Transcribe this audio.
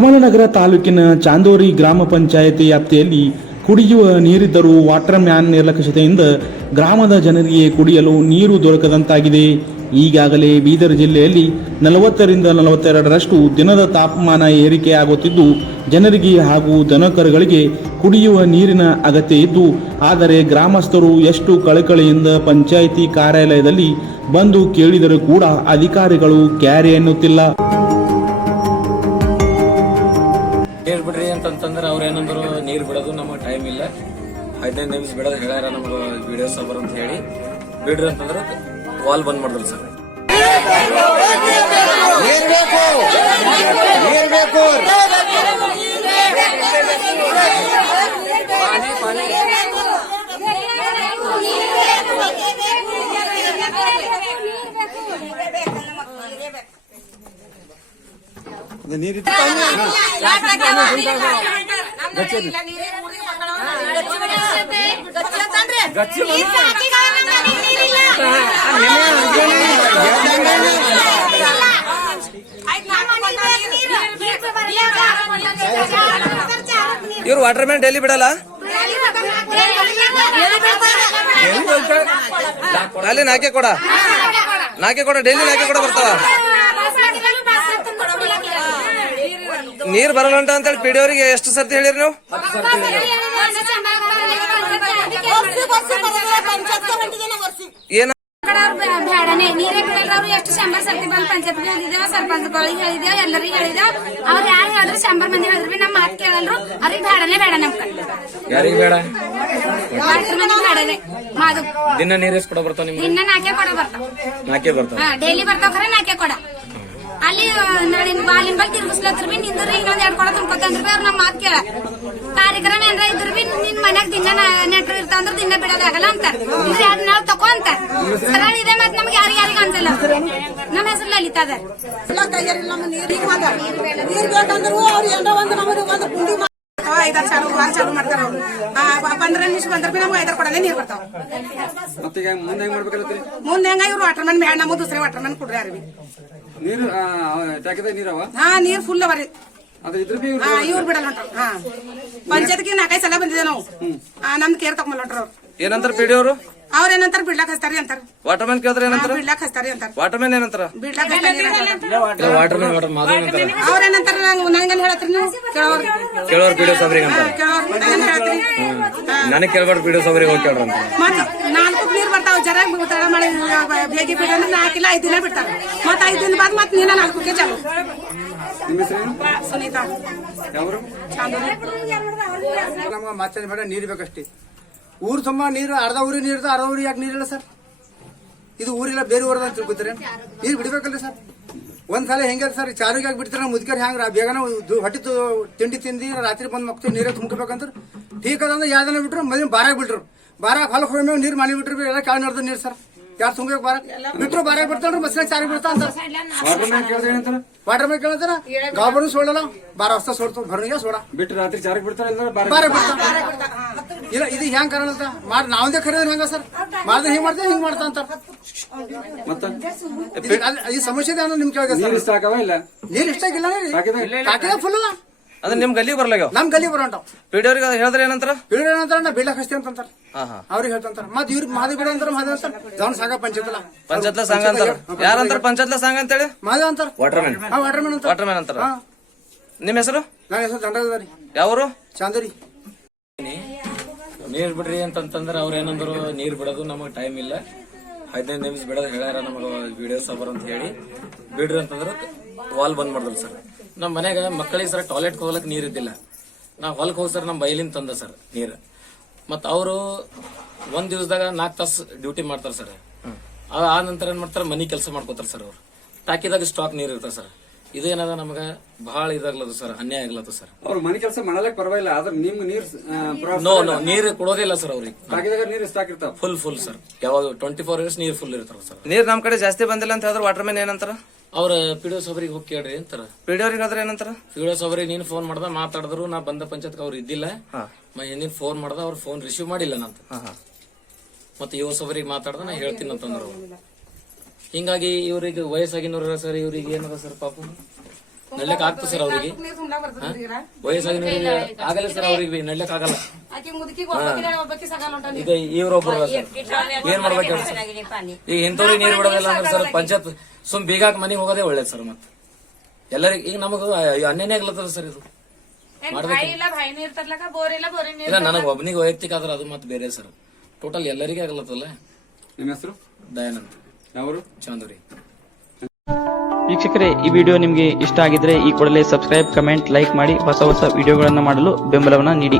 ಕಮಲನಗರ ತಾಲೂಕಿನ ಚಾಂದೋರಿ ಗ್ರಾಮ ಪಂಚಾಯತಿ ವ್ಯಾಪ್ತಿಯಲ್ಲಿ ಕುಡಿಯುವ ನೀರಿದ್ದರೂ ವಾಟರ್ ಮ್ಯಾನ್ ನಿರ್ಲಕ್ಷ್ಯತೆಯಿಂದ ಗ್ರಾಮದ ಜನರಿಗೆ ಕುಡಿಯಲು ನೀರು ದೊರಕದಂತಾಗಿದೆ. ಈಗಾಗಲೇ ಬೀದರ್ ಜಿಲ್ಲೆಯಲ್ಲಿ 40ರಿಂದ 42ರಷ್ಟು ದಿನದ ತಾಪಮಾನ ಏರಿಕೆಯಾಗುತ್ತಿದ್ದು ಜನರಿಗೆ ಹಾಗೂ ದನಕರುಗಳಿಗೆ ಕುಡಿಯುವ ನೀರಿನ ಅಗತ್ಯ ಇದ್ದು, ಆದರೆ ಗ್ರಾಮಸ್ಥರು ಎಷ್ಟು ಕಳಕಳಿಯಿಂದ ಪಂಚಾಯಿತಿ ಕಾರ್ಯಾಲಯದಲ್ಲಿ ಬಂದು ಕೇಳಿದರೂ ಕೂಡ ಅಧಿಕಾರಿಗಳು ಕ್ಯಾರೆ ಎನ್ನುತ್ತಿಲ್ಲ. ನೀರ್ ಬಿಡ್ರಿ ಅಂತಂದ್ರೆ ಅವ್ರ ಏನಂದ್ರು ನೀರ್ ಬಿಡೋದು ನಮಗೆ ಟೈಮ್ ಇಲ್ಲ, 15 ನಿಮಿಷ ಬಿಡೋದು ಹೇಳ್ಯಾರ ನಮ್ಗೆ ವಿಡಿಯೋ ಸಬರ್ ಅಂತ ಹೇಳಿ ಬಿಡ್ರಿ ಅಂತಂದ್ರೆ ವಾಲ್ ಬಂದ್ ಮಾಡಿದ್ರು ಸರ್. ಇವ್ರು ವಾಟರ್ ಮ್ಯಾನ್ ಡೈಲಿ ಬಿಡಲ್ಲ, ಅಲ್ಲಿ ನಾಕೆ ಕೊಡ ಡೈಲಿ ನಾಕೆ ಕೊಡ ಬರ್ತಾವ. ನೀರ್ ಬರಲ್ಲ ಅಂತ ಹೇಳಿ ಪಿಡಿ ಅವರಿಗೆ ಎಷ್ಟು ಸರ್ತಿ ಹೇಳಿರಿ ನೀವು? ಏನ ಬೇಡನೆ ನೀರೇ ಬಿಡಲ್ಲ. ಅವ್ರು ಎಷ್ಟು 100 ಸರ್ತಿ ಬಂದು ಪಂಚಾಯತ್ಗೆ ಹೇಳಿದೇವ, ಸರ್ಪಂಚ್ಗಳಿಗೆ ಹೇಳಿದೇವ, ಎಲ್ಲರಿಗೂ ಹೇಳಿದೇವ. ಅವ್ರು ಯಾರು ಹೇಳಿದ್ರು 100 ಮಂದಿ ಹೇಳಿದ್ರು ನಮ್ಮ ಮಾತು ಕೇಳಲ್ರು. ಅವ್ರಿಗೆ ಬೇಡನೆ ಬೇಡ ನಮ್ಗೆ. ಯಾರಿಗೆ ಬೇಡ? ವಾಟರ್ ಮನೆ ಬೇಡನೆ. ಮಾದು ದಿನ ನೀರ್ ಎಷ್ಟು ಕೊಡ ಬರ್ತಾವ ನಿಮ್ಗೆ? ದಿನ ನಾಕೆ ಕೊಡ ಬರ್ತಾವ. ನಾಕೆ ಬರ್ತಾವ ಡೈಲಿ ಬರ್ತಾವ ಖರೆ ನಾಕೆ ಕೊಡ. ಅಲ್ಲಿ ಬಾಲಿನ ಬಲ್ ತಿರ್ಗಿಸ್ಲತ್ರ ಬಿ ನಿಂದ್ರಿ ಇನ್ನೊಂದ್ 2 ಕೊಡ ತುಂಬ್ಕೊತಂದ್ರ ಬಿ ಅವ್ರು ನಮ್ಮ ಮಾತು ಕೇಳ. ಕಾರ್ಯಕ್ರಮ ಏನಾರ ಇದ್ರು ಬಿ ನಿನ್ ಮನ್ಯಾಗ ದಿನ ನೆಟ್ರು ಇರ್ತಾವಂದ್ರ ದಿನ ಬಿಡೋದಾಗಲ್ಲ ಅಂತ. ಇದು 2 ನಾವ್ ತಕೋ ಅಂತ ಸರಳ ಇದೆ. ಮತ್ ನಮ್ಗೆ ಯಾರಿಗಾರಿಗ ಅನ್ಸಲ್ಲ. ನಮ್ಮ ಹೆಸರು ಲಲಿತಾ ಅದ. ಚಾಲು ಮಾಡ್ತಾರ. 15 ನಿಮಿಷ ಬಂದ್ರ ಬಿ ನಮ್ಗೆ 5 ಕೊಡಲೇ ನೀರ್ ಬರ್ತಾವ. ಮುಂದೆ ಹೆಂಗ ಇವ್ರು ವಾಟರ್ ಮ್ಯಾನ್ ಬೇಡ, ನಮ್ಗೆ ದೂಸರೆ ವಾಟರ್ ಮ್ಯಾನ್ ಕೊಡ್ರಿ ಯಾರು ಬಿ ನೀರು ನೀರವ. ನೀರ್ ಫುಲ್ ಅವರಿ ಇವ್ರು ಬಿಡಲ್ಲ ಹೊಂಟ್ರ. ಪಂಚಾಯತ್ಗೆ 4-5 ಸಲ ಬಂದಿದೆ ನಾವು. ನಮ್ದು ಕೇರ್ ತಗೊಂಬಲ್ಲ ಹೊಂಟ್ರ ಅವ್ರು. ಏನಂತಾರ ಪಿಡಿ ಅವರು? ಅವ್ರೇನಂತಾರ ಬಿಡ್ಲಾಕ್ ಹಚ್ತಾರಿ ಅಂತಾರ. ವಾಟರ್ ಮ್ಯಾನ್ ಕೇಳಿದ್ರೆ ಏನಂತಾರ? ಬಿಡ್ಲಾಕ್ ಹಚ್ತಾರಿ ಅಂತಾರ. ವಾಟರ್ ಮ್ಯಾನ್ ಏನಂತಾರ? ಬಿಡ್ಲಾಕ್ ಹಚ್ತಾರಿ ವಾಟರ್ ಮ್ಯಾನ್ ವಾಟರ್ ಮಾಧವ ಅಂತಾರ. ಅವ್ರೇನಂತಾರ ನಂಗೇನ್ ಹೇಳತ್ರಿ ನೀವು? ಕೇಳೋರ್ ಪಿಡಿ ಸಾಬ್ರಿಗೆ ಅಂತಾರ. ನನಗೆ ಕೇಳ್ಬಾರ್ದು, ಪಿಡಿ ಸಾಬ್ರಿಗೆ ಹೋಗಿ ಕೇಳ್ರ ಅಂತ. ಮತ್ 4 ನೀರ್ ಬರ್ತಾವ. ಜರ ತಡ ಮಾಡಿ ಬೇಗಿ ಬಿಡ 4 ಇಲ್ಲ 5 ದಿನ ಬಿಡ್ತಾರ. ಮತ್ 5 ದಿನ ಬಾದ್ ಮತ್ ನೀನ 4ಕ್ಕೆ ಚಾಲು. ಸುನೀತಾ ನಮ್ಗೆ ಮಾತಾಡಿ ಬೇಡ, ನೀರು ಬೇಕಷ್ಟೇ. ಊರು ತುಂಬ ನೀರು, ಅರ್ಧ ಊರಿಗೆ ನೀರು, ಅರ್ಧ ಊರಿಗೆ ಯಾಕೆ ನೀರಿಲ್ಲ ಸರ್? ಇದು ಊರಿಲ್ಲ ಬೇರೆ ಊರದ ಅಂತ ತಿಳ್ಕೊತಾರೆ. ನೀರು ಬಿಡ್ಬೇಕಲ್ರಿ ಸರ್? ಒಂದ್ಸಲ ಹೆಂಗ ಸರ್ ಚಾರಿಗೆ ಆಗಿ ಬಿಡ್ತಾರೆ. ಮುದ್ಕರ್ ಹೆಂಗ್ರ ಬೇಗನ ಹೊಟ್ಟಿ ತಿಂಡಿ ತಿಂದಿ ರಾತ್ರಿ ಬಂದ್ ಮಕ್ಳು ನೀರೇ ತುಂಬ್ಕೋಬೇಕಂತ ಠೀಕ್ ಅದಂದ್ರೆ 2 ದಿನ ಬಿಟ್ರು ಮದ್ವೆ ಬಾರಾಗ ಬಿಟ್ರು. ಬಾರಾಗ ಹೊಲಕ್ಕೆ ಹೋಗಿ ನೀರು ಮಾಡಿ ಬಿಟ್ರು. ಎಲ್ಲ ಕಾಳು ನಡೆದ ನೀರು ಸರ್ ಯಾರು ತುಂಬೇಕು ಬಾರ ಬಿಟ್ರು. ಬಾರಾಗ ಬಿಡ್ತಾರ ಮಸ್ಲ ಚಾರಿ ಬಿಡ್ತಾ ಅಂತಾರ. ವಾಟರ್ ಮ್ಯಾನ್ ಕೇಳ್ತಾರ ಗಾಬರು ಸೋಡಲ್ಲ 12 ವಾಜता ಸೋಡ್ತಾವ. ಭರಣಿಗೆ ಸೋಡ ಬಿಟ್ಟು ರಾತ್ರಿ ಚಾರಿಗೆ ಬಿಡ್ತಾರೆ. ಬಾರಾಗ ಬಿಡ್ತಾರ. ಇಲ್ಲ ಇದು ಹೆಂಗ್ ಕಾರಣ ಅಂತ ಮಾಡಿ ನಾವಂದೇ ಖರೀದಿ ಹೆಂಗ ಸರ್? ಮಾಡಿದ್ರೆ ಹಿಂಗ್ ಮಾಡ್ತೇವೆ ಹಿಂಗ್ ಮಾಡ್ತಾ ಅಂತಾರ. ಈ ಸಮಸ್ಯೆ ಇದೆ ನಿಮ್ ಕೇಳ ನೀರು ಇಷ್ಟ ಆಗವ ಇಲ್ಲ? ನೀರ್ ಇಷ್ಟ ಆಗಿಲ್ಲ ಹಾಕಿದ ಫುಲ್ ಅದ್ರ ನಿಮ್ ಗಲ್ಲಿ ಬರ್ಲಾಗ ನಮ್ ಗಲ್ಲಿ ಬರೋಂಟಾವ್. ಪಿಡಿ ಅವ್ರಿಗೆ ಹೇಳಿದ್ರೆ ಏನಂತಾರ? ಬಿಡ ಏನಂತಾರ ಬಿಡ್ಲಾಕ್ ಹಸ್ತಿ ಅಂತಂತಾರ. ಅವ್ರಿಗೆ ಹೇಳ್ತಂತಾರ. ಮತ್ ಇವ್ರಿಗೆ ಮಾದಿ ಬಿಡ ಅಂತಾರ. ಮಾದಿ ಅಂತಾರ ಜವನ್ ಸಾಗ ಪಂಚಾಯತ್ಲ ಸಂಘ ಅಂತಾರ. ಯಾರಂತಾರ ಪಂಚಾಯತ್ಲ ಸಂಘ ಅಂತೇಳಿ? ಮಾದಿ ಅಂತಾರ. Water man water man water man ಅಂತಾರ. ನಿಮ್ ಹೆಸರು? ನನ್ನ ಹೆಸರು ದಂಡದಾರಿ. ಯಾವರು? ಚಾಂದರಿ. ನೀರ್ ಬಿಡ್ರಿ ಅಂತಂದ್ರೆ ಅವ್ರ ಏನಂದ್ರು ನೀರ್ ಬಿಡೋದು ನಮಗೆ ಟೈಮ್ ಇಲ್ಲ, 15 ನಿಮಿಷ ಬಿಡೋದು ಹೇಳ್ಯಾರ ನಮಗ ವಿಡಿಯೋ ಸಬರ್ ಅಂತ ಹೇಳಿ ಬಿಡ್ರಿ ಅಂತಂದ್ರೆ ವಾಲ್ ಬಂದ್ ಮಾಡಿದ್ರು ಸರ್. ನಮ್ ಮನ್ಯಾಗ ಮಕ್ಕಳಿಗೆ ಸರ್ ಟಾಯ್ಲೆಟ್ ಹೋಗ್ಲಕ್ ನೀರ್ ಇದ್ದಿಲ್ಲ. ನಾವ್ ಹೊಲಕ್ ಹೋಗಿ ಸರ್ ನಮ್ ಬೈಲಿಂದ ತಂದ ಸರ್ ನೀರ್. ಮತ್ ಅವರು 1 ದಿವಸದಾಗ 4 ತಾಸು ಡ್ಯೂಟಿ ಮಾಡ್ತಾರ ಸರ್. ಆ ನಂತರ ಏನ್ ಮಾಡ್ತಾರ ಮನಿ ಕೆಲಸ ಮಾಡ್ಕೋತಾರ ಸರ್. ಅವ್ರು ಟಾಕಿದಾಗ ಸ್ಟಾಕ್ ನೀರ್ ಇರ್ತಾರ ಸರ್. ಇದೇನದ ನಮಗ ಬಹಳ ಇದಾಗ್ಲದು ಸರ್, ಅನ್ಯಾಯ ಆಗ್ಲತ್ತು ಸರ್. ಅವ್ರ ಮನೆ ಕೆಲಸ ಮಾಡಲಕ್ ಪರವಾಗಿಲ್ಲ, ಆದ್ರೆ ನಿಮ್ಗೆ ನೀರ್ ನೋ ನೀರ್ ಕೊಡೋದಿಲ್ಲ ಸರ್. ಅವ್ರಿಗೆ ಟಾಕಿದಾಗ ನೀರ್ ಸ್ಟಾಕ್ ಇರ್ತಾವ ಫುಲ್ ಸರ್. ಯಾವಾಗ 24 hours ನೀರ್ ಫುಲ್ ಇರ್ತಾರ ಸರ್. ನೀರ್ ನಮ್ ಕಡೆ ಜಾಸ್ತಿ ಬಂದಿಲ್ಲ ಅಂತ ಹೇಳಿದ್ರೆ ವಾಟರ್ ಮ್ಯಾನ್ ಏನಂತಾರ? ಅವ್ರ ಪಿಡಿಒ ಸಾಬ್ರಿಗೆ ಹೋಗಿ ಕೇಳ್ರಿ ಅಂತಾರ. ಪಿಡಿ ಅವ್ರಿಗೆ ಆದ್ರೆ ಏನಂತಾರ? ಪಿಡಿಒ ಸಾಬ್ರಿಗೆ ನೀನ್ ಫೋನ್ ಮಾಡ್ದ ಮಾತಾಡಿದ್ರು. ನಾ ಬಂದ ಪಂಚಾಯತ್ ಅವ್ರು ಇದ್ದಿಲ್ಲ. ಹಿಂದಿನ ಫೋನ್ ಮಾಡ್ದ, ಅವ್ರ ಫೋನ್ ರಿಸೀವ್ ಮಾಡಿಲ್ಲ ನಂತ. ಮತ್ತೆ ಇವ ಸಾಬ್ರಿಗೆ ಮಾತಾಡ್ದ ನಾ ಹೇಳ್ತೀನಿ ಅಂತಂದ್ರು. ಹಿಂಗಾಗಿ ಇವ್ರಿಗೆ ವಯಸ್ಸಾಗಿನವ್ರ ಸರ್, ಇವ್ರಿಗೆ ಏನದ ಸರ್ ಪಾಪ ನಡ್ಲಕ್ ಆಗ್ತದೆ ಸರ್ ಅವ್ರಿಗೆ ವಯಸ್ಸಾಗಿ ಆಗಲ್ಲ ಸರ್ ಅವ್ರಿಗೆ ನಡ್ಲಕ್ ಆಗಲ್ಲ. ಈಗ ಇವ್ರೊಬ್ರು ಏನ್ ಮಾಡ್ಬೇಕು ಹೇಳಿ ಸರ್? ಈಗ ಇಂಥವ್ರಿಗೆ ನೀರ್ ಬಿಡೋದಿಲ್ಲ ಅಂದ್ರೆ ಸರ್ ಪಂಚಾಯತ್ ಸುಮ್ ಬೀಗಾಕ್ ಮನೆಗೆ ಹೋಗೋದೇ ಒಳ್ಳೇದು ಸರ್. ಮತ್ತೆ ಎಲ್ಲರಿಗೆ ಈಗ ನಮಗ ಅನ್ಯನೇ ಆಗ್ಲತ್ತದ ಸರ್ ಇದು. ಇಲ್ಲ ನನಗೆ ಒಬ್ಬನಿಗೆ ವೈಯಕ್ತಿಕ ಆದ್ರೆ ಅದು ಮತ್ತೆ ಬೇರೆ ಸರ್. ಟೋಟಲ್ ಎಲ್ಲರಿಗೆ ಆಗ್ಲತ್ತಲ್ಲ. ನಿಮ್ಮ ಹೆಸರು? ದಯಾನಂದ್. ಯಾವರು? ಚಾಂದೂರಿ. ವೀಕ್ಷಕರೇ, ಈ ವಿಡಿಯೋ ನಿಮಗೆ ಇಷ್ಟ ಆಗಿದ್ರೆ ಈ ಕೂಡಲೇ ಸಬ್ಸ್ಕ್ರೈಬ್, ಕಮೆಂಟ್, ಲೈಕ್ ಮಾಡಿ ಹೊಸ ಹೊಸ ವಿಡಿಯೋಗಳನ್ನು ಮಾಡಲು ಬೆಂಬಲವನ್ನ ನೀಡಿ.